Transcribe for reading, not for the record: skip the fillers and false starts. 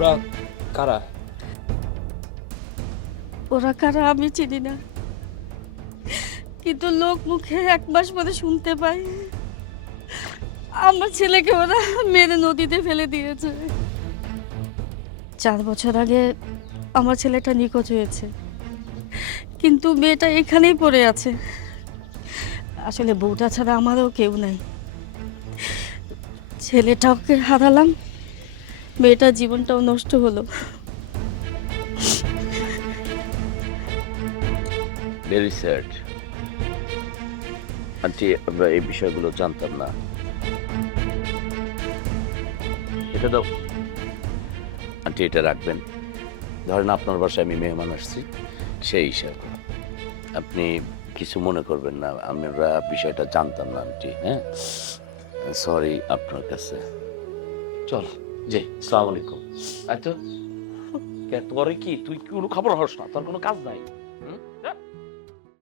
ওরা কারা? ওরা কারা আমি চিনি না, কিন্তু লোক মুখে 1 মাস পরে শুনতে পাই আমার ছেলেকে ওরা মেরে নদীতে ফেলে দিয়েছে। 4 বছর আগে আমার ছেলেটা নিখোঁজ হয়েছে, কিন্তু মেয়েটা এখানেই পড়ে আছে। আসলে বউটা ছাড়া আমারও কেউ নাই। ছেলেটাকে হারালাম, মেয়েটার জীবনটাও নষ্ট হলো। ভেরি স্যাড আন্টি, আমরা এই বিষয়গুলো জানতাম না। এটা দাও আন্টি, এটা রাখবেন। ধরেন আপনার বাসায় আমি মেহমান আসছি, সেই হিসাবে আপনি কিছু মনে করবেন না, আমরা বিষয়টা জানতাম না আন্টি। হ্যাঁ, সরি আপনার কাছে। চল জি, আসসালামু আলাইকুম। আচ্ছা তোরে কি, তুই কোনো খবর হস না? তোর কোনো কাজ নাই?